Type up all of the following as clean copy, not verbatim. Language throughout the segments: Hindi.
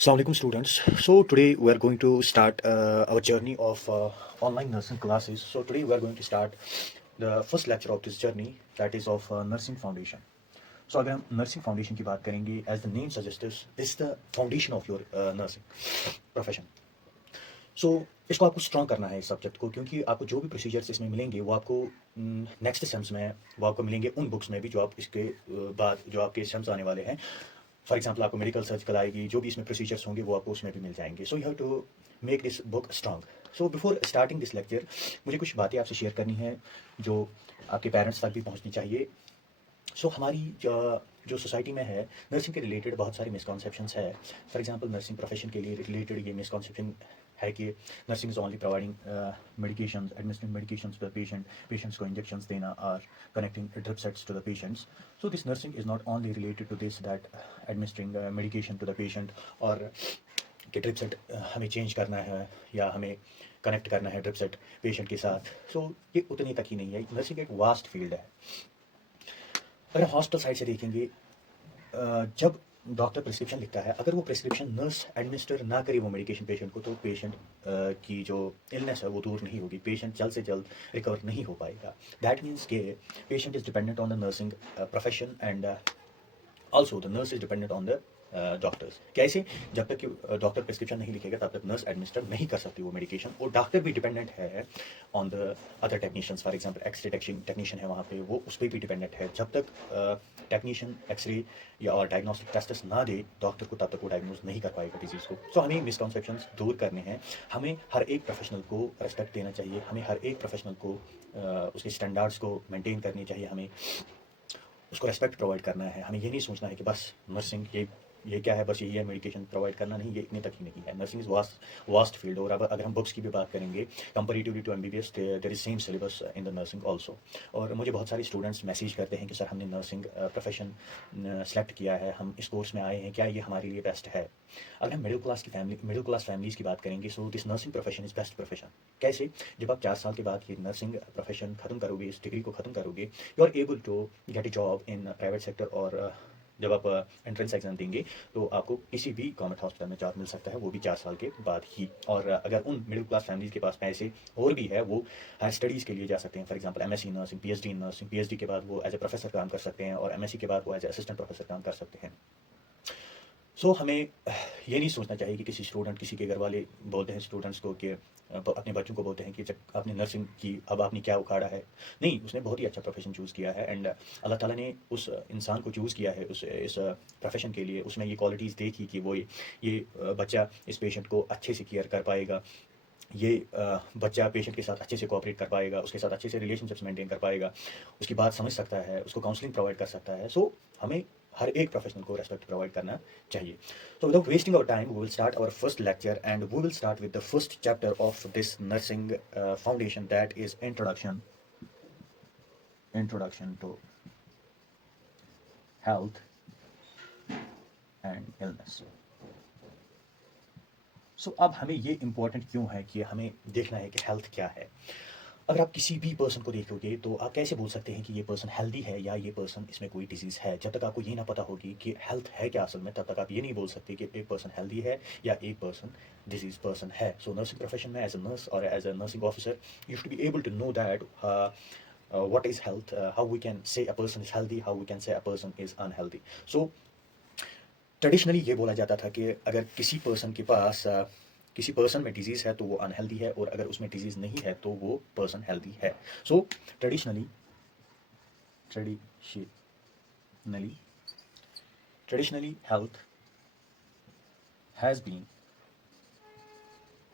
Assalamu alaikum students. So today we are going to start our journey of online nursing classes. So today we are going to start the first lecture of this journey, that is of nursing foundation. So अगर हम nursing foundation की बात करेंगे, as the name suggests, this is the foundation of your nursing profession. सो इसको आपको स्ट्रॉन्ग करना है इस सब्जेक्ट को, क्योंकि आपको जो भी प्रोसीजर्स इसमें मिलेंगे वो आपको नेक्स्ट सेम्स में वो आपको मिलेंगे उन बुक्स में भी जो आप इसके बाद जो आपके सेम्स आने वाले हैं। फॉर एग्जांपल आपको मेडिकल सर्जिकल आएगी, जो भी इसमें प्रोसीजर्स होंगे वो आपको उसमें भी मिल जाएंगे। So you have to make this book strong. So before starting this lecture मुझे कुछ बातें आपसे शेयर करनी है जो आपके पेरेंट्स तक भी पहुँचनी चाहिए। सो हमारी जो सोसाइटी में है, नर्सिंग के रिलेटेड बहुत सारे मिसकॉन्सेप्शंस है। फॉर एग्जांपल नर्सिंग प्रोफेशन के लिए रिलेटेड ये मिसकॉन्सेप्शन है कि nursing is only providing medications, administering medications to the patient, patients को इंजेक्शंस देना और connecting drip sets to the patients. So this nursing is not only related to this, that administering medication to the patient और कि ड्रिप सेट हमें चेंज करना है या हमें कनेक्ट करना है ड्रिप सेट पेशेंट के साथ। सो ये उतनी तक ही नहीं है। नर्सिंग एक वास्ट फील्ड है। अगर हॉस्पिटल साइड से देखेंगे, जब डॉक्टर प्रिस्क्रिप्शन लिखता है, अगर वो प्रिस्क्रिप्शन नर्स एडमिनिस्टर ना करे वो मेडिकेशन पेशेंट को, तो पेशेंट की जो इलनेस है वो दूर नहीं होगी, पेशेंट जल्द से जल्द रिकवर नहीं हो पाएगा। दैट मीन्स के patient is dependent on the nursing profession and also the nurse is dependent on the doctors. कैसे? जब तक कि डॉक्टर प्रिस्क्रिप्शन नहीं लिखेगा तब तक नर्स एडमिनिस्टर नहीं कर सकती वो मेडिकेशन, और डॉक्टर भी डिपेंडेंट है on the other technicians. For example x ray technician है वहाँ पे, वो उस पर भी डिपेंडेंट है। जब तक टेक्नीशियन एक्सरे या और डायग्नोस्टिक टेस्ट्स ना दे डॉक्टर को, तब तक वो डायग्नोज नहीं कर पाएगा डिजीज़ को। सो हमें मिसकॉन्सेप्शंस दूर करने हैं। हमें हर एक प्रोफेशनल को रेस्पेक्ट देना चाहिए, हमें हर एक प्रोफेशनल को उसके स्टैंडर्ड्स को मेंटेन करनी चाहिए, हमें उसको रेस्पेक्ट प्रोवाइड करना है। हमें ये नहीं सोचना है कि बस नर्सिंग ये क्या है, बस यही है मेडिकेशन प्रोवाइड करना, नहीं, ये इतने तक ही नहीं है। Nursing is vast field. और अब अगर हम बुक्स की भी बात करेंगे, comparatively to MBBS there is same syllabus in the nursing also. और मुझे बहुत सारे स्टूडेंट्स मैसेज करते हैं कि सर हमने नर्सिंग प्रोफेशन सेलेक्ट किया है, हम इस कोर्स में आए हैं, क्या ये हमारे लिए बेस्ट है? अगर हम मिडिल क्लास फैमिलीज़ की बात करेंगे, सो this nursing profession is best profession. कैसे? जब आप 4 साल के बाद ये नर्सिंग प्रोफेशन ख़त्म करोगे, इस डिग्री को ख़त्म करोगे, you are able to get a job in private sector. और जब आप एंट्रेंस एग्जाम देंगे तो आपको किसी भी गवर्नमेंट हॉस्पिटल में जॉब मिल सकता है, वो भी 4 साल के बाद ही। और अगर उन मिडिल क्लास फैमिलीज़ के पास पैसे और भी है, वो हायर स्टडीज़ के लिए जा सकते हैं। For example MSc nursing, PhD in nursing, PhD के बाद वो एज ए प्रोफेसर काम कर सकते हैं, और एमएससी के बाद वो एज ए असिस्टेंट प्रोफेसर काम कर सकते हैं। सो हमें ये नहीं सोचना चाहिए कि किसी स्टूडेंट, किसी के घर वाले बोलते हैं स्टूडेंट्स को कि अपने बच्चों को बोलते हैं कि जब आपने नर्सिंग की अब आपने क्या उखाड़ा है। नहीं, उसने बहुत ही अच्छा प्रोफेशन चूज़ किया है, एंड अल्लाह ताला ने उस इंसान को चूज़ किया है उस इस प्रोफेशन के लिए। उसमें ये क्वालिटीज़ देखी कि वो ये बच्चा इस पेशेंट को अच्छे से केयर कर पाएगा, ये बच्चा पेशेंट के साथ अच्छे से कोऑपरेट कर पाएगा, उसके साथ अच्छे से रिलेशनशिप्स मेंटेन कर पाएगा, उसकी बात समझ सकता है, उसको काउंसलिंग प्रोवाइड कर सकता है। सो हमें हर एक प्रोफेशनल को रेस्पेक्ट प्रोवाइड करना चाहिए। So without wasting our time we will start our first lecture, and we will start with the first chapter of this nursing foundation, that is introduction to health and illness. So अब हमें ये इम्पोर्टेंट क्यों है कि हमें देखना है कि हेल्थ क्या है। अगर आप किसी भी पर्सन को देखोगे तो आप कैसे बोल सकते हैं कि ये पर्सन हेल्दी है या ये पर्सन इसमें कोई डिजीज़ है? जब तक आपको ये ना पता होगी कि हेल्थ है क्या असल में, तब तक आप ये नहीं बोल सकते कि एक पर्सन हेल्दी है या एक पर्सन डिजीज पर्सन है। सो नर्सिंग प्रोफेशन में एज अ नर्स और as a nursing officer you should be able to know that what is health, how we can say a person is healthy, how we can say a person is unhealthy. So traditionally ये बोला जाता था कि अगर किसी पर्सन के पास किसी पर्सन में डिजीज़ है तो वो अनहेल्दी है, और अगर उसमें डिजीज़ नहीं है तो वो पर्सन हेल्दी है। So traditionally traditionally traditionally health has been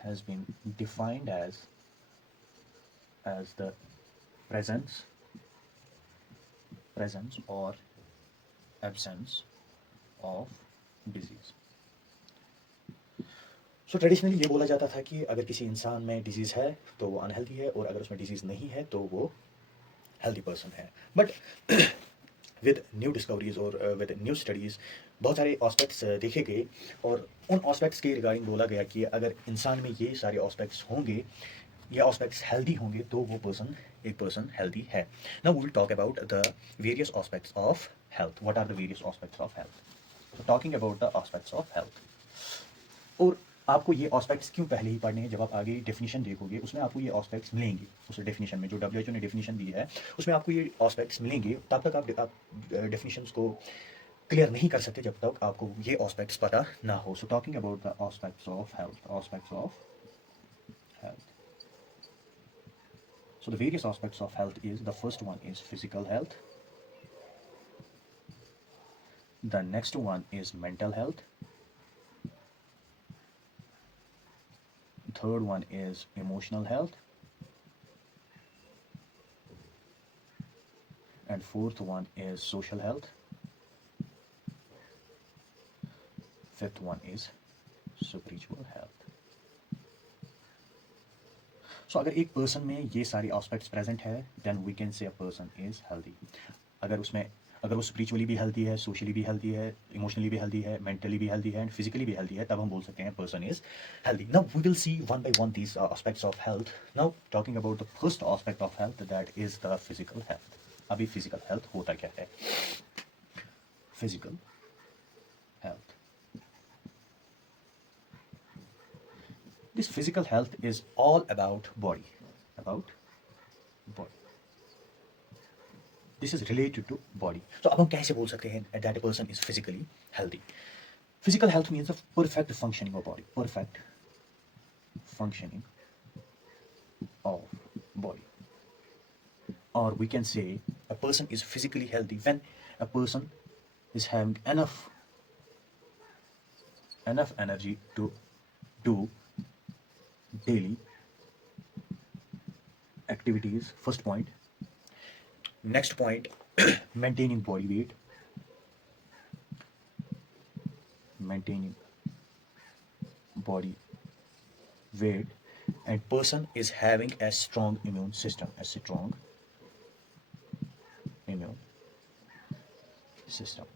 has been defined as the presence or absence of disease. So traditionally ये बोला जाता था कि अगर किसी इंसान में डिजीज़ है तो वो अनहेल्दी है, और अगर उसमें डिजीज़ नहीं है तो वो हेल्दी पर्सन है। बट विद न्यू डिस्कवरीज और विद न्यू स्टडीज़ बहुत सारे ऑस्पेक्ट्स देखे गए, और उन ऑस्पेक्ट्स के रिगार्डिंग बोला गया कि अगर इंसान में ये सारे ऑस्पेक्ट्स होंगे, ये ऑस्पेक्ट्स हेल्दी होंगे, तो वो एक पर्सन हेल्दी है। Now we will talk about the various aspects of health. What are the various aspects of health? So talking about the aspects of health. और आपको ये एस्पेक्ट्स क्यों पहले ही पढ़ने हैं, जब आप आगे डेफिनेशन देखोगे उसमें आपको ये एस्पेक्ट्स मिलेंगे। उस डेफिनेशन में जो डब्ल्यूएचओ ने डेफिनेशन दी है उसमें आपको ये एस्पेक्ट्स मिलेंगे। तब तक आप डेफिनेशंस को क्लियर नहीं कर सकते जब तक आपको ये एस्पेक्ट्स पता ना हो। So talking about the aspects of health, aspects of health. So the various aspects of health is, the first one is physical health, the next one is mental health, third one is emotional health, and fourth one is social health, fifth one is spiritual health. So अगर एक पर्सन में ये सारे एस्पेक्ट्स प्रेजेंट है then we can say a person is healthy. अगर वो स्पिरिचुअली भी हेल्दी है, सोशली भी हेल्दी है, इमोशनली भी हेल्दी है, मेंटली भी हेल्दी है एंड फिजिकली भी हेल्दी है, तब हम बोल सकते हैं person is healthy. Now we will see one by one these aspects of health. Now talking about the first aspect of health, that is the physical health. अभी फिजिकल हेल्थ होता क्या है? Physical health, this physical health is all about body, about body. This is related to body. So अब हम कैसे बोल सकते हैं that a person is physically healthy? Physical health means the perfect functioning of body, perfect functioning of body. Or we can say a person is physically healthy when a person is having enough energy to do daily activities. First point. Next point, maintaining body weight, maintaining body weight, and person is having a strong immune system, a strong immune system.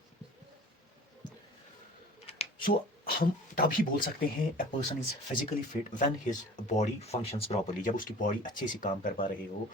So हम तभी बोल सकते हैं a person is physically fit when his body functions properly. जब उसकी बॉडी अच्छे से काम कर पा रही हो,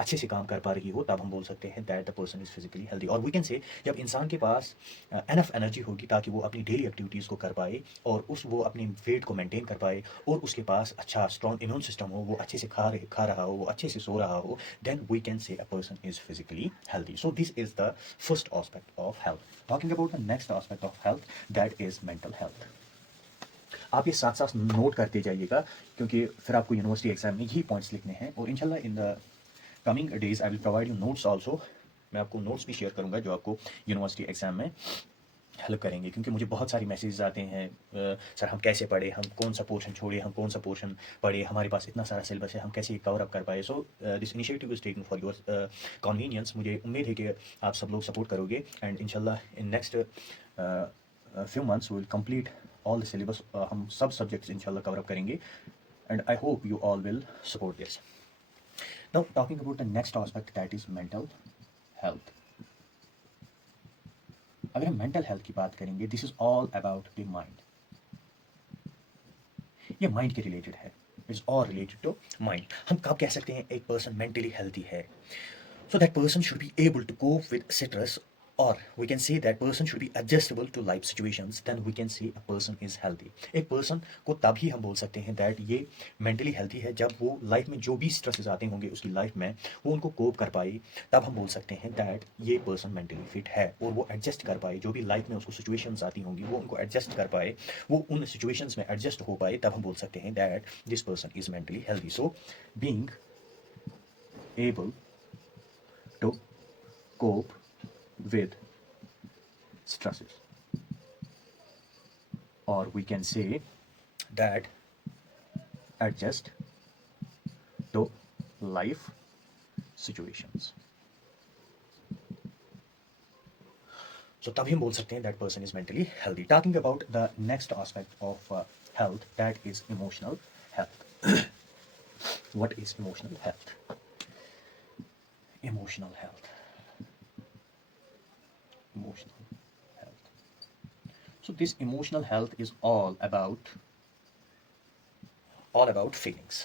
अच्छे से काम कर पा रही हो, तब हम बोल सकते हैं that the person is physically healthy. और वी कैन से जब इंसान के पास एनफ एनर्जी होगी ताकि वो अपनी डेली एक्टिविटीज़ को कर पाए और वो अपनी वेट को मेंटेन कर पाए, और उसके पास अच्छा स्ट्रॉन्ग इम्यून सिस्टम हो, वो अच्छे से खा रहा हो, वो अच्छे से सो रहा हो, then we can say a person is physically healthy. So this is the first aspect of health. Talking about the next aspect of health, that is mental health. आप ये साथ साथ नोट करते जाइएगा क्योंकि फिर आपको यूनिवर्सिटी एग्जाम में यही पॉइंट्स लिखने हैं, और इंशाल्लाह in the coming days I will provide you notes also. मैं आपको नोट्स भी शेयर करूंगा जो आपको यूनिवर्सिटी एग्जाम में हेल्प करेंगे, क्योंकि मुझे बहुत सारी मैसेजेस आते हैं सर हम कैसे पढ़े, हम कौन सा पोर्शन छोड़े, हम कौन सा पोर्शन पढ़े, हमारे पास इतना सारा सिलेबस है, हम कैसे कवर अप कर पाए। So this initiative is taken for your convenience. मुझे उम्मीद है कि आप सब लोग सपोर्ट करोगे, एंड इंशाल्लाह in next few months will complete all the syllabus. हम सब सब्जेक्ट्स इंशाल्लाह कवर अप करेंगे, and I hope you all will support this. Now, talking about the next aspect, that is mental health. अगर हम mental health की बात करेंगे, this is all about the mind. ये mind के related है. It's all related to mind. हम कब कह सकते हैं एक person mentally healthy है? So that person should be able to cope with stress, or we can say that person should be adjustable to life situations. Then we can say a person is healthy. एक person को तभी हम बोल सकते हैं that ये mentally healthy है जब वो life में जो भी stresses आते होंगे उसकी life में वो उनको cope कर पाए, तब हम बोल सकते हैं that ये person mentally fit है, और वो adjust कर पाए, जो भी life में उसको situations आती होंगी वो उनको adjust कर पाए, वो उन situations में adjust हो पाए, तब हम बोल सकते हैं that this person is mentally healthy. So being able to cope with stresses, or we can say that adjust to life situations. So तभी हम बोल सकते हैं that person is mentally healthy. Talking about the next aspect of health, that is emotional health. What is emotional health? Emotional health. Emotional health. So this emotional health is all about feelings.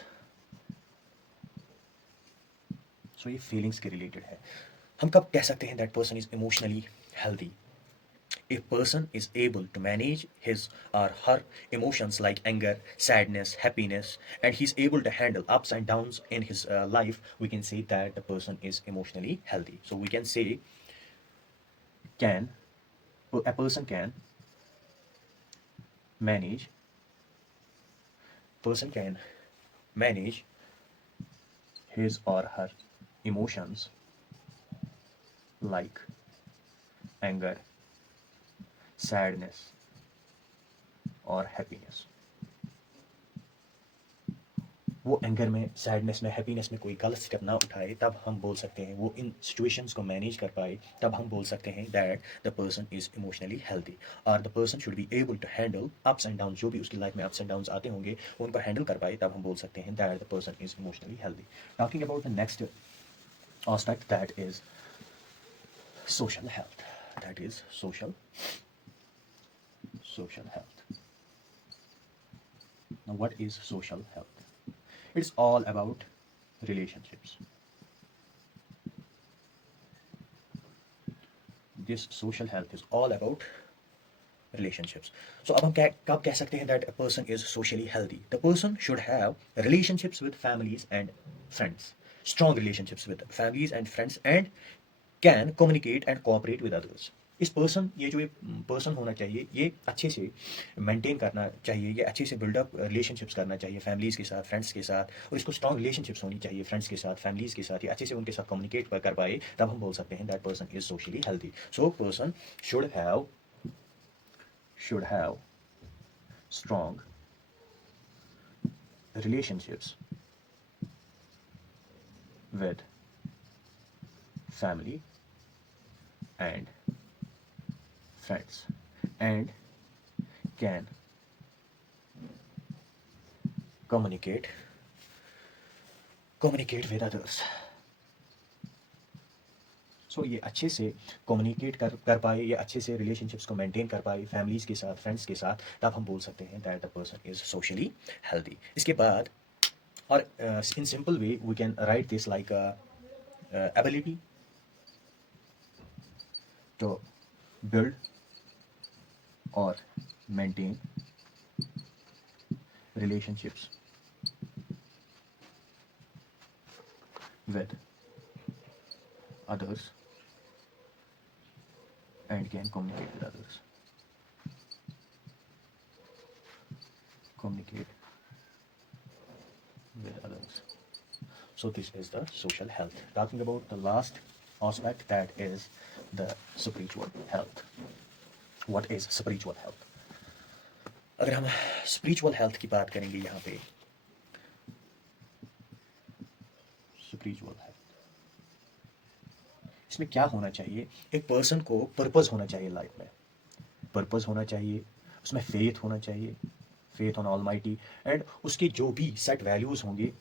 So ये feelings के related है। हम कब कह सकते हैं that person is emotionally healthy? A person is able to manage his or her emotions like anger, sadness, happiness, and he's able to handle ups and downs in his life, we can say that the person is emotionally healthy. So we can say can a person can manage person can manage his or her emotions like anger, sadness, और हैप्पीनेस. वो एंगर में, सैडनेस में, हैप्पीनेस में कोई गलत स्टेप ना उठाए, तब हम बोल सकते हैं वो इन सिचुएशंस को मैनेज कर पाए, तब हम बोल सकते हैं that the person is emotionally healthy. और the person should be able to handle ups and down, जो भी उसकी लाइफ में अप्स एंड डाउन आते होंगे उनको हैंडल कर पाए, तब हम बोल सकते हैं that the person is emotionally healthy. Talking about the next aspect, that is social health. That is social health. Now what is social health? It's all about relationships. This social health is all about relationships. So अब हम क्या कब कह सकते हैं that a person is socially healthy? The person should have relationships with families and friends, strong relationships with families and friends, and can communicate and cooperate with others. इस पर्सन, ये जो एक पर्सन होना चाहिए, ये अच्छे से मेंटेन करना चाहिए, ये अच्छे से बिल्डअप रिलेशनशिप्स करना चाहिए फैमिलीज़ के साथ, फ्रेंड्स के साथ, और इसको स्ट्रॉन्ग रिलेशनशिप्स होनी चाहिए फ्रेंड्स के साथ, फैमिलीज़ के साथ, ये अच्छे से उनके साथ कम्युनिकेट कर पाए, तब हम बोल सकते हैं that person is socially healthy. So person should have strong relationships with family and friends, and can communicate with others. सो ये अच्छे से कम्युनिकेट कर पाए, ये अच्छे से रिलेशनशिप्स को मेंटेन कर पाए फैमिलीज़ के साथ, फ्रेंड्स के साथ, तब हम बोल सकते हैं that the person is socially healthy. इसके बाद, और in simple way we can write this like ability to build और maintain relationships with others and can communicate with others. So this is the social health. Talking about the last aspect, that is the spiritual health. What is spiritual health? अगर हम स्पिरिचुअल हेल्थ की बात करेंगे यहाँ पे, स्पिरिचुअल हेल्थ, इसमें क्या होना चाहिए? एक पर्सन को पर्पस होना चाहिए लाइफ में, पर्पस होना चाहिए, उसमें फेथ होना चाहिए, फेथ ऑन ऑलमाइटी, एंड उसके जो भी सेट वैल्यूज़ होंगे,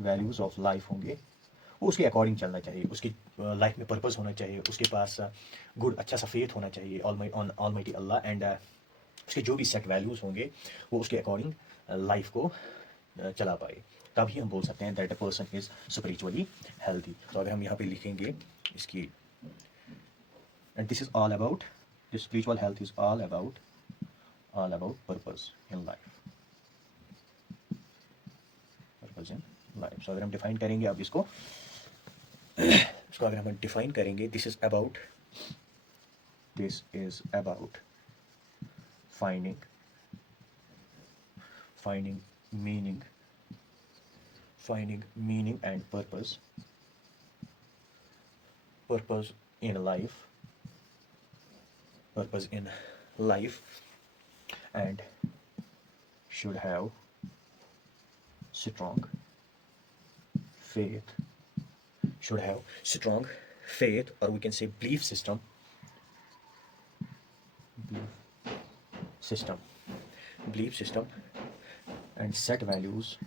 वैल्यूज़ ऑफ लाइफ होंगे, वो उसके अकॉर्डिंग चलना चाहिए. उसकी लाइफ में पर्पस होना चाहिए, उसके पास गुड अच्छा सा फेथ होना चाहिए ऑन ऑलमाइटी अल्लाह, एंड उसके जो भी सेट वैल्यूज़ होंगे वो उसके अकॉर्डिंग लाइफ को चला पाए, तभी हम बोल सकते हैं that a person is spiritually healthy. तो अगर हम यहाँ पे लिखेंगे इसकी, and this is all about, this spiritual health is all about purpose in life, purpose in life. So अगर हम डिफाइन करेंगे अब इसको अगर हम डिफाइन करेंगे, this is about finding meaning and purpose in life, and should have strong faith, or we can say belief system and set values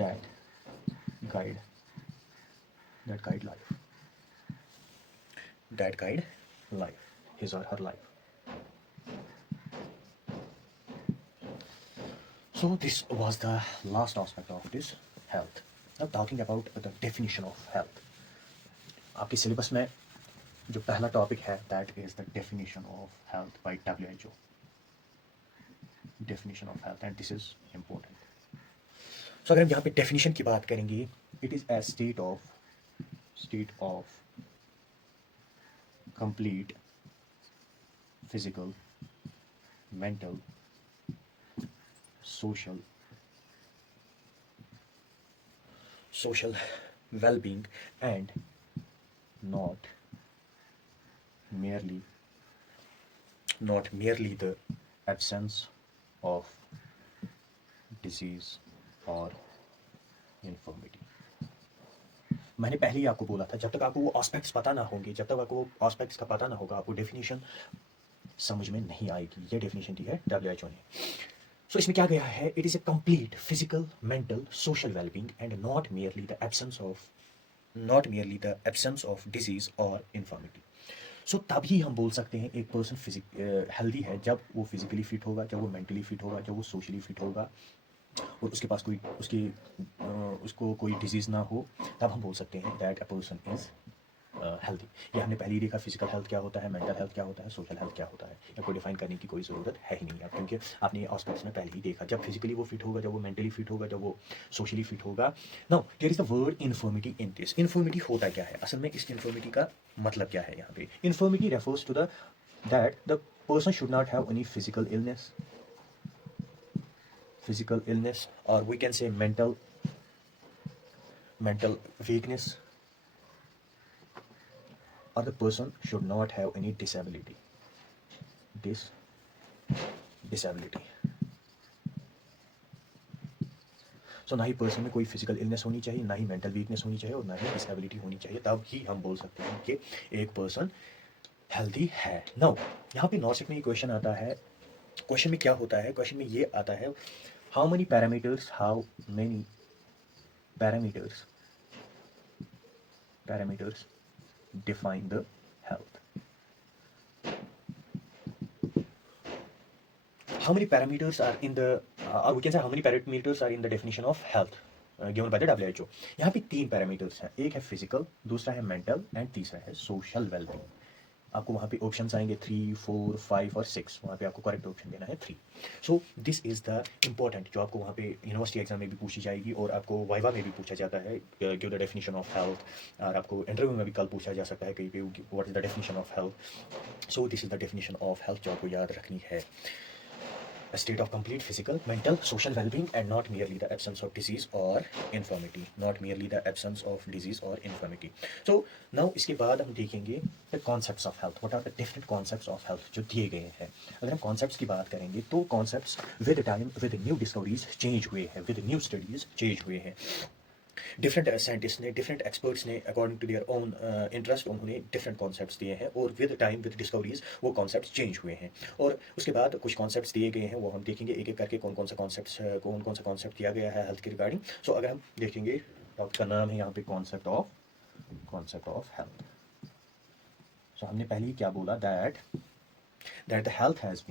that guide life, his or her life. So this was the last aspect of this health. Now talking about the definition of health. आपके सिलेबस में जो पहला टॉपिक है that is the definition of health by WHO, definition of health, and this is important. So अगर हम यहाँ पे डेफिनेशन की बात करेंगे, it is a state of complete physical, mental, social well-being, and not merely the absence of disease or infirmity. मैंने पहले ही आपको बोला था, जब तक आपको वो एस्पेक्ट्स पता ना होंगे, जब तक आपको वो एस्पेक्ट्स का पता ना होगा, आपको डेफिनेशन समझ में नहीं आएगी। ये डेफिनेशन दी है WHO ने। सो इसमें क्या गया है, it is a complete physical, mental, social wellbeing and not merely the absence of disease और इन्फॉर्मिटी। सो तभी हम बोल सकते हैं एक पर्सन हेल्दी है जब वो फिजिकली फिट होगा, जब वो मेंटली फिट होगा, जब वो सोशली फिट होगा और उसके पास उसको कोई डिजीज़ ना हो, तब हम बोल सकते हैं that a person is healthy. ये हमने पहले ही देखा, फिजिकल हेल्थ क्या होता है, मेंटल हेल्थ क्या होता है, सोशल हेल्थ क्या होता है। इनको डिफाइन करने की कोई ज़रूरत है ही नहीं है, क्योंकि आपने ये एस्पेक्ट्स में पहले ही देखा। जब फिजिकली वो फिट होगा, जब वो मेंटली फिट होगा, जब वो सोशली फिट होगा। Now there is the word infirmity in this. Infirmity होता क्या है असल में, इस इन्फर्मिटी का मतलब क्या है यहाँ पे। Infirmity refers to that the person should not have any physical illness, or we can say mental weakness, or the person should not have any disability. सो ना ही पर्सन में कोई फिजिकल इलनेस होनी चाहिए, ना ही मेंटल वीकनेस होनी चाहिए, और ना ही डिसेबिलिटी होनी चाहिए, तब ही हम बोल सकते हैं कि एक पर्सन हेल्दी है। नाउ यहाँ पे नॉर्सिक में ये क्वेश्चन आता है। क्वेश्चन में क्या होता है, क्वेश्चन में ये आता है, how many parameters define the health. How many parameters are in the or we can say how many parameters are in the definition of health given by the WHO. यहाँ पे 3 पैरामीटर्स हैं, एक है फिजिकल, दूसरा है मेंटल एंड तीसरा है सोशल वेलबींग। आपको वहाँ पे ऑप्शंस आएंगे 3, 4, 5 और 6, वहाँ पे आपको करेक्ट ऑप्शन देना है 3। So this is the important, जो आपको वहाँ पे यूनिवर्सिटी एग्जाम में भी पूछी जाएगी और आपको वाइवा में भी पूछा जाता है, give the definition of health, और आपको इंटरव्यू में भी कल पूछा जा सकता है कहीं पे, what is the definition of health. So this is the definition of health जो आपको याद रखनी है। A state of complete physical, mental, social well-being, and not merely the absence of disease or infirmity. So now इसके बाद हम देखेंगे the concepts of health. What are the different concepts of health जो दिए गए हैं। अगर हम concepts की बात करेंगे तो concepts with time, with new discoveries change हुए हैं, with new studies change हुए हैं। डिफरेंट साइंटिस्ट ने, डिफरेंट एक्सपर्ट्स ने according to their own interest उन्होंने डिफरेंट कॉन्सेप्ट्स दिए हैं, और विद टाइम, विद डिस्कवरीज वो कॉन्सेप्ट्स चेंज हुए हैं। और उसके बाद कुछ कॉन्सेप्ट्स दिए गए हैं, वो हम देखेंगे एक एक करके कौन कौन सा कॉन्सेप्ट दिया गया है हेल्थ के रिगार्डिंग। सो अगर हम देखेंगे, टॉपिक का नाम है यहाँ पे कॉन्सेप्ट ऑफ हेल्थ। सो हमने पहले ही क्या बोला, that the health has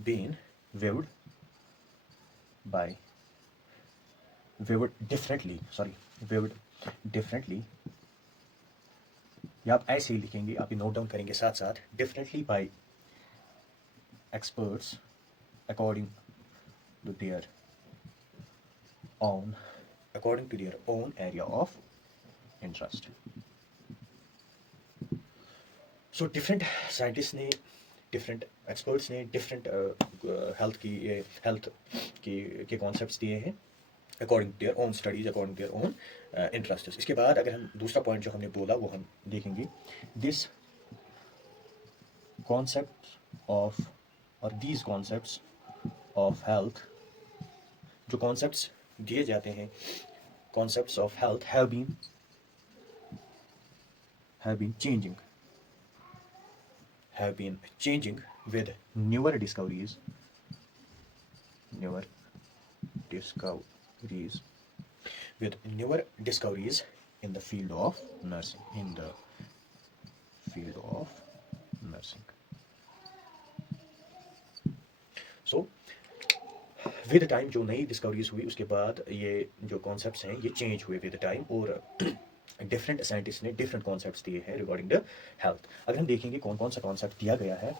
been viewed differently, या आप ऐसे ही लिखेंगे, आप ये नोट डाउन करेंगे साथ साथ, differently by experts according to their own area of interest. So different scientist ने, डिफरेंट एक्सपर्ट्स ने डिफरेंट हेल्थ के कॉन्सेप्ट्स दिए हैं according to their own studies, according to their own interest. इसके बाद अगर हम दूसरा पॉइंट जो हमने बोला वो हम देखेंगे, दिस कॉन्सेप्ट ऑफ और दीज कॉन्सेप्ट्स ऑफ हेल्थ, जो कॉन्सेप्ट्स दिए जाते हैं, concepts of health have been changing with newer discoveries in the field of nursing. So with time जो नई डिस्कवरीज हुई, उसके बाद ये जो कॉन्सेप्ट्स हैं ये चेंज हुए विद टाइम, और डिफरेंट साइंटिस्ट ने डिफरेंट कॉन्सेप्ट्स दिए हैं रिगार्डिंग द हेल्थ। अगर हम देखेंगे कौन कौन सा कॉन्सेप्ट दिया गया है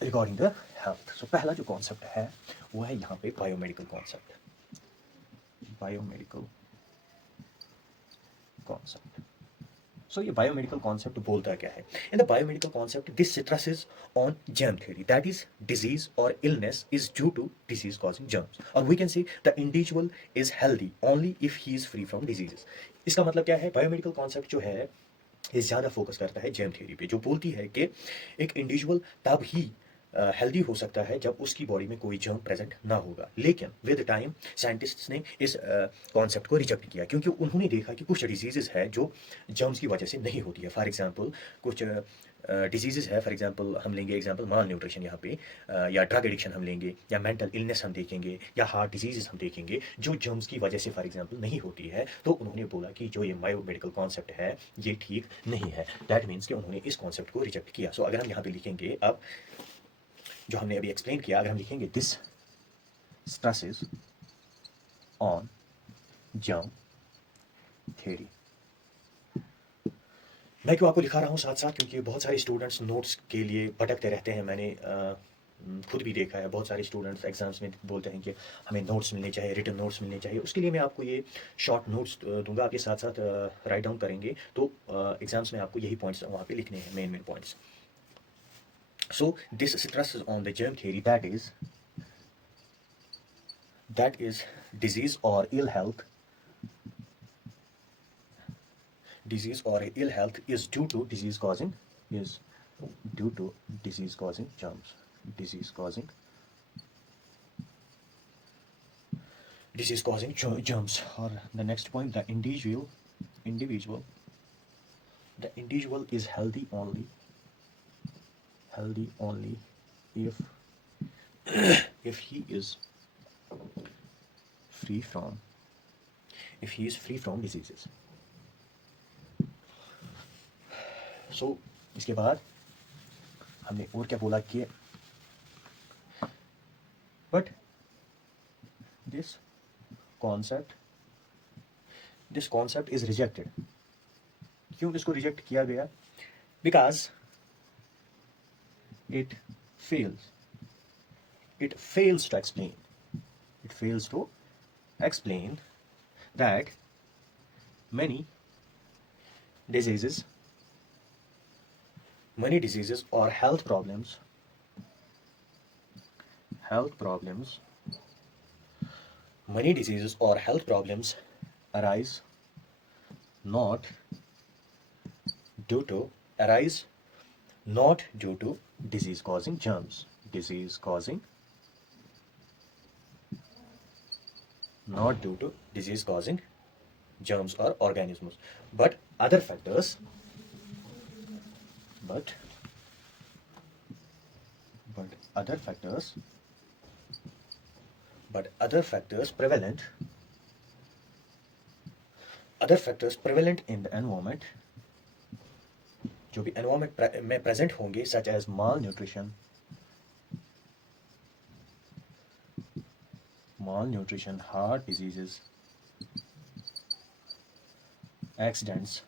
रिगार्डिंग द हेल्थ, सो पहला जो कॉन्सेप्ट है वो है यहाँ पे बायोमेडिकल कॉन्सेप्ट। बायोमेडिकल कॉन्सेप्ट, सो ये बायोमेडिकल कॉन्सेप्ट बोलता क्या है? In the biomedical concept this stresses on germ theory, that is disease or illness is due to disease causing germs, or we can say the individual is healthy only if he is free from diseases। इसका मतलब क्या है? बायोमेडिकल कॉन्सेप्ट जो है ये ज़्यादा फोकस करता है जेम थ्योरी पे, जो बोलती है कि एक इंडिविजुअल तब ही हेल्दी हो सकता है जब उसकी बॉडी में कोई जर्म प्रेजेंट ना होगा। लेकिन विद टाइम साइंटिस्ट्स ने इस कॉन्सेप्ट को रिजेक्ट किया, क्योंकि उन्होंने देखा कि कुछ डिजीज़ेज है जो जर्म्स की वजह से नहीं होती है। फॉर एग्जांपल कुछ डिजीज़ेज है, फॉर एग्जांपल हम लेंगे एग्जांपल माल न्यूट्रिशन यहाँ पे, या ड्रग एडिक्शन हम लेंगे, या मेंटल इलनेस हम देखेंगे, या हार्ट डिजीज़ हम देखेंगे जो जर्म्स की वजह से फॉर एग्जांपल नहीं होती है। तो उन्होंने बोला कि जो ये बायोमेडिकल कॉन्सेप्ट है ये ठीक नहीं है। दैट मीन्स कि उन्होंने इस कॉन्सेप्ट को रिजेक्ट किया। सो अगर हम यहाँ पे लिखेंगे, अब जो हमने अभी एक्सप्लेन किया, अगर हम लिखेंगे this stresses on germ theory. मैं क्यों आपको लिखा रहा हूँ साथ साथ, क्योंकि बहुत सारे स्टूडेंट्स नोट्स के लिए भटकते रहते हैं। मैंने खुद भी देखा है, बहुत सारे स्टूडेंट्स एग्जाम्स में बोलते हैं कि हमें नोट्स मिलने चाहिए, रिटन नोट्स मिलने चाहिए। उसके लिए मैं आपको ये शॉर्ट नोट्स दूंगा, आपके साथ साथ राइट डाउन करेंगे, तो एग्जाम्स में आपको यही पॉइंट्स वहाँ पे लिखने हैं, main points. So this stresses on the germ theory, that is disease or ill health. Disease or ill health is due to disease causing germs. Disease causing germs. Or the next point, the individual is healthy only if he is free from diseases। So इसके बाद हमने और क्या बोला कि but this concept is rejected। क्यों इसको रिजेक्ट किया गया? Because it fails to explain that many diseases or health problems arise not due to disease causing germs, not due to disease causing germs or organisms, but other factors prevalent in the environment, जो भी एनवायरमेंट में प्रेजेंट होंगे, such as malnutrition, heart diseases, accidents,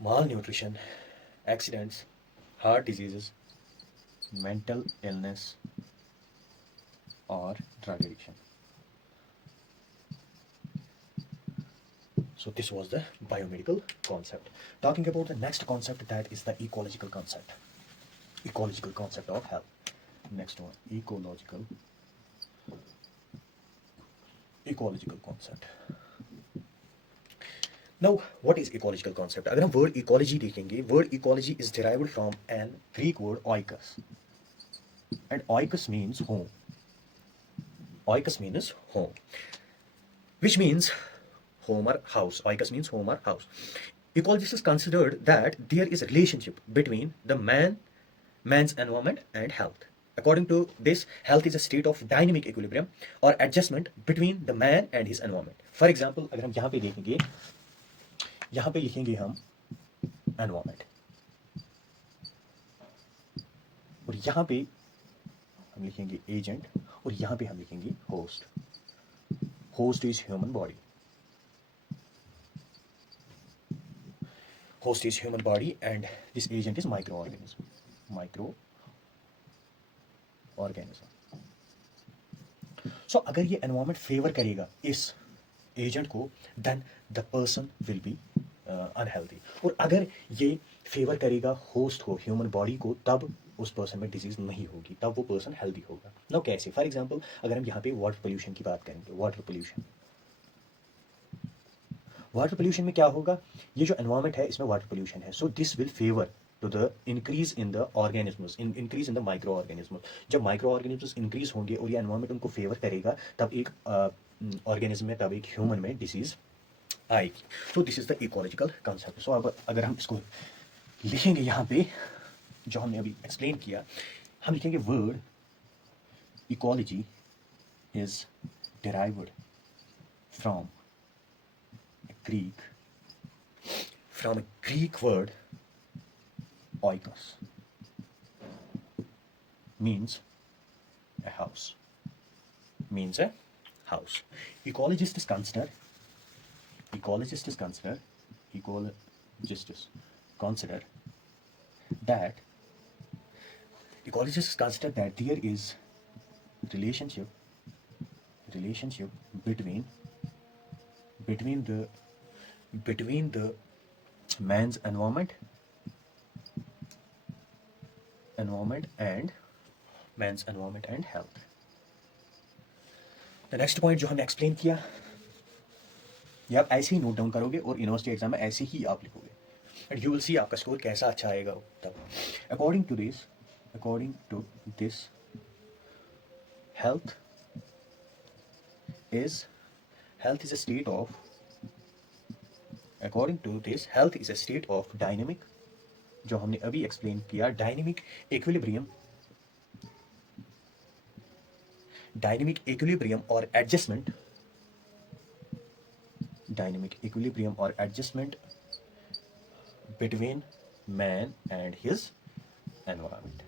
malnutrition, accidents, heart diseases, mental illness, or drug addiction. So this was the biomedical concept. Talking about the next concept, that is the ecological concept of health. Next one, ecological concept. Now, what is ecological concept? अगर हम word ecology देखेंगे, word ecology is derived from an Greek word oikos, and oikos means home. Which means home or house. Oikos means home or house. Ecologists considered that there is a relationship between the man's environment and health. According to this, health is a state of dynamic equilibrium or adjustment between the man and his environment. For example, अगर हम यहाँ पे देखेंगे, यहाँ पे लिखेंगे हम environment, और यहाँ पे हम लिखेंगे agent, और यहाँ पे हम लिखेंगे host. Host is human body. host is human body and this agent is microorganism. सो अगर ये एनवायरनमेंट फेवर करेगा इस एजेंट को then the person will be unhealthy, और अगर ये फेवर करेगा होस्ट को, ह्यूमन बॉडी को, तब उस पर्सन में डिजीज नहीं होगी, तब वो पर्सन हेल्दी होगा। नो कैसे? फॉर एग्जांपल अगर हम यहाँ पे वाटर पोल्यूशन की बात करेंगे, वाटर पोल्यूशन में क्या होगा, ये जो एनवायरनमेंट है इसमें वाटर पोल्यूशन है, so this will favour to the increase in the organisms, increase in the micro organism. जब माइक्रो ऑर्गेनिज्म्स इंक्रीज होंगे और ये एनवायरनमेंट उनको फेवर करेगा, तब एक ऑर्गेनिज्म में, तब एक ह्यूमन में डिसीज आएगी। So this is the ecological concept. So अब अगर हम इसको लिखेंगे यहाँ पे जो हमने अभी एक्सप्लेन किया, हम लिखेंगे word ecology is derived from Greek, from a Greek word oikos, means a house, ecologists consider that there is relationship between the man's environment and health. The next point जो हमने एक्सप्लेन किया, ये आप ऐसे ही नोट डाउन करोगे और यूनिवर्सिटी एग्जाम में ऐसे ही आप लिखोगे एंड यू विल सी आपका स्कोर कैसा अच्छा आएगा तब। According to this health is a state of according to this health is a state of dynamic, जो हमने अभी एक्सप्लेन किया, डायनेमिक इक्विलिब्रियम और adjustment between man and his environment,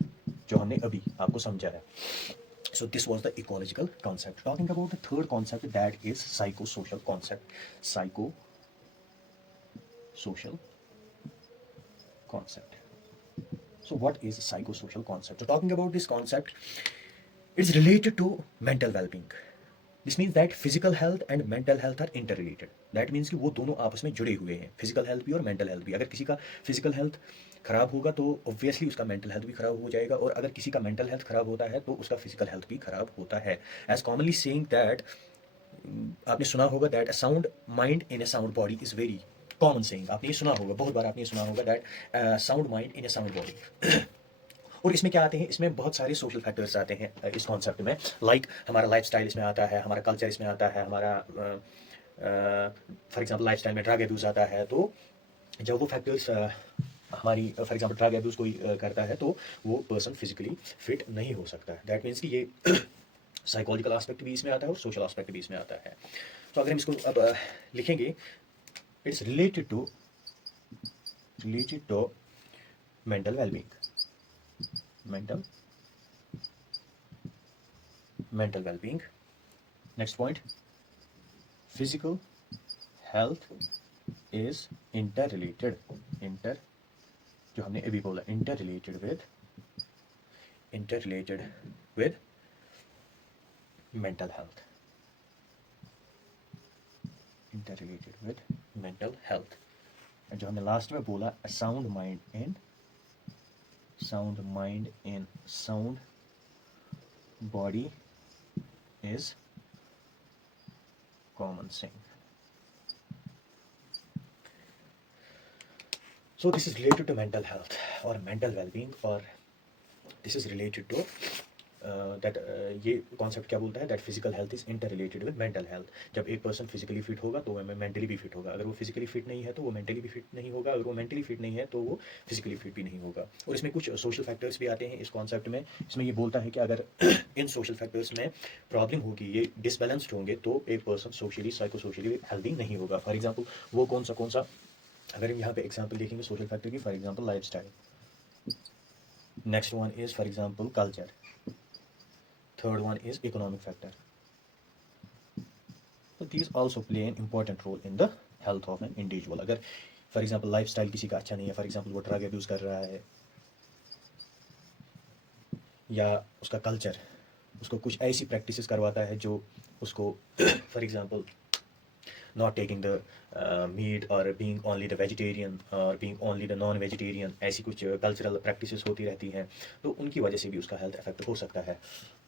जो हमने अभी आपको समझाया। So this was the ecological concept. Talking about the third concept, that is psychosocial concept. So what is psychosocial concept? So talking about this concept, it's related to mental well-being. This means that physical health and mental health are interrelated. That means कि वो दोनों आपस में जुड़े हुए हैं, फिजिकल हेल्थ भी और मेंटल हेल्थ भी। अगर किसी का फिजिकल हेल्थ खराब होगा तो ऑब्वियसली उसका मेंटल हेल्थ भी खराब हो जाएगा, और अगर किसी का मेंटल हेल्थ खराब होता है तो उसका फिजिकल हेल्थ भी खराब होता है। एज कॉमनली सेइंग दैट, आपने सुना होगा that a sound mind in a sound body is very common saying. आपने ये सुना होगा, बहुत बार आपने ये सुना होगा that sound mind in a sound body. और इसमें क्या आते हैं, इसमें बहुत सारे सोशल फैक्टर्स आते हैं इस कॉन्सेप्ट में, लाइक हमारा लाइफस्टाइल इसमें आता है, हमारा कल्चर इसमें आता है, हमारा फॉर एग्जांपल लाइफस्टाइल में ड्रग एब्यूज़ आता है। तो जब वो फैक्टर्स हमारी फॉर एग्जांपल ड्रग एब्यूज़ कोई करता है तो वो पर्सन फिजिकली फिट नहीं हो सकता है। दैट मीन्स कि ये साइकोलॉजिकल आस्पेक्ट भी इसमें आता है और सोशल आस्पेक्ट भी इसमें आता है। तो अगर हम इसको अब लिखेंगे, it's related to mental wellbeing, mental well-being. Next point, physical health is interrelated, जो हमने अभी बोला, interrelated with mental health, and जो हमने लास्ट में बोला, a sound mind in sound body is common saying. So this is related to mental health or mental well-being, or this is related to that ये कॉन्सेप्ट क्या बोलता है, that physical health is inter related with mental health. जब एक पर्सन फिजिकली फिट होगा तो वो मेंटली भी फिट होगा, अगर वो फिजिकली फिट नहीं है तो वो मेंटली भी फिट नहीं होगा, अगर वो मेंटली फिट नहीं है तो वो फिजिकली फिट भी नहीं होगा। और इसमें कुछ सोशल फैक्टर्स भी आते हैं इस कॉन्सेप्ट में। इसमें ये बोलता है कि अगर इन सोशल फैक्टर्स में प्रॉब्लम होगी, ये डिसबैलेंस्ड होंगे, तो एक पर्सन सोशली साइकोसोशली हेल्दी नहीं होगा। फॉर एग्जाम्पल वो कौन सा, अगर हम यहाँ पे एग्जाम्पल देखेंगे सोशल फैक्टर की, for example life style, next one is for example culture, third one is economic factor. So these also play an important role in the health of an individual. अगर फॉर एग्जांपल लाइफस्टाइल किसी का अच्छा नहीं है, फॉर एग्जांपल वो ड्रग अब्यूज़ कर रहा है, या उसका कल्चर उसको कुछ ऐसी प्रैक्टिसेस करवाता है जो उसको for example not taking the meat or being only the vegetarian or being only the non vegetarian, ऐसी कुछ कल्चरल प्रैक्टिसेस होती रहती हैं, तो उनकी वजह से भी उसका हेल्थ इफेक्ट हो सकता है।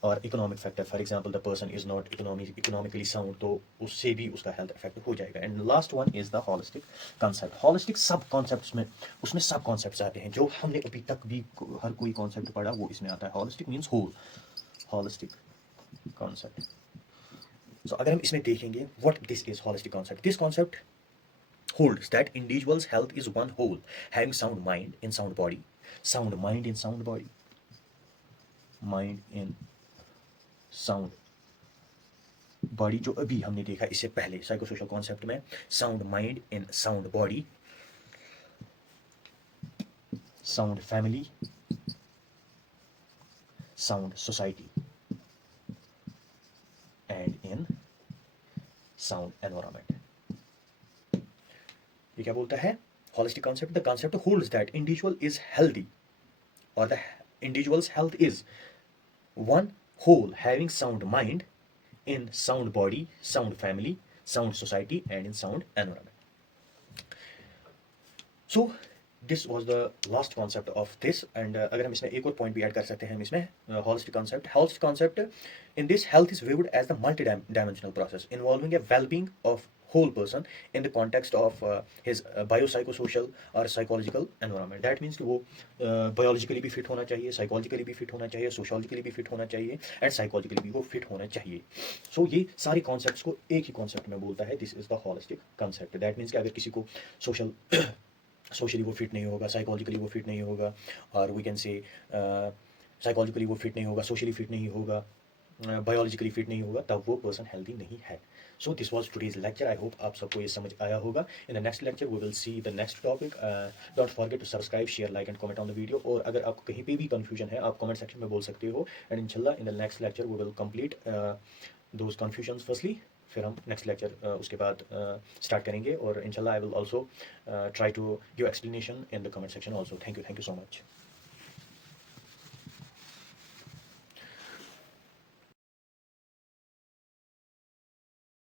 और economic factor, for example the person is not economically sound, तो उससे भी उसका हेल्थ इफेक्ट हो जाएगा। And last one is the holistic concept. Holistic सब कॉन्सेप्ट्स में, उसमें सब कॉन्सेप्ट्स आते हैं जो हमने अभी तक भी हर कोई कॉन्सेप्ट पढ़ा वो इसमें आता है। Holistic means whole, holistic concept. So अगर हम इसमें देखेंगे what this is holistic concept, this concept holds that individual's health is one whole, having sound mind in sound body, sound mind in sound body, mind in sound body, जो अभी हमने देखा इससे पहले साइकोसोशल कॉन्सेप्ट में, sound mind in sound body, sound family, sound society and in sound environment. ये क्या बोलता है holistic concept? The concept holds that individual is healthy और the individuals health is one whole, having sound mind in sound body, sound family, sound society and in sound environment. So this was the last concept of this, and अगर हम इसमें एक और पॉइंट भी ऐड कर सकते हैं हम इसमें, holistic concept, holistic concept in this, health is viewed as the multi-dimensional process involving a well-being of whole person in the context of his biopsychosocial or psychological environment. That means कि वो biologically भी fit होना चाहिए, psychologically भी fit होना चाहिए, sociologically भी fit होना चाहिए and psychologically भी वो fit होना चाहिए। So ये सारे concepts को एक ही concept में बोलता है, this is the holistic concept. That means कि अगर किसी को सोशली वो फिट नहीं होगा, साइकोलॉजिकली वो फिट नहीं होगा, और वी कैन से साइकोलॉजिकली वो फिट नहीं होगा, सोशली फिट नहीं होगा, बायोलॉजिकली फिट नहीं होगा, तब वो पर्सन हेल्दी नहीं है। So this was today's lecture. I hope आप सबको ये समझ आया होगा। In the next lecture we will see the next topic. Don't forget to subscribe, share, like and comment on the video. और अगर आपको कहीं पे भी कंफ्यूजन है आप कमेंट सेक्शन में बोल सकते हो, एंड इंशाल्लाह in the next lecture we will complete those confusions firstly, फिर हम नेक्स्ट लेक्चर उसके बाद स्टार्ट करेंगे। और इंशाल्लाह I will also try to give explanation in the comment section also. Thank you so much.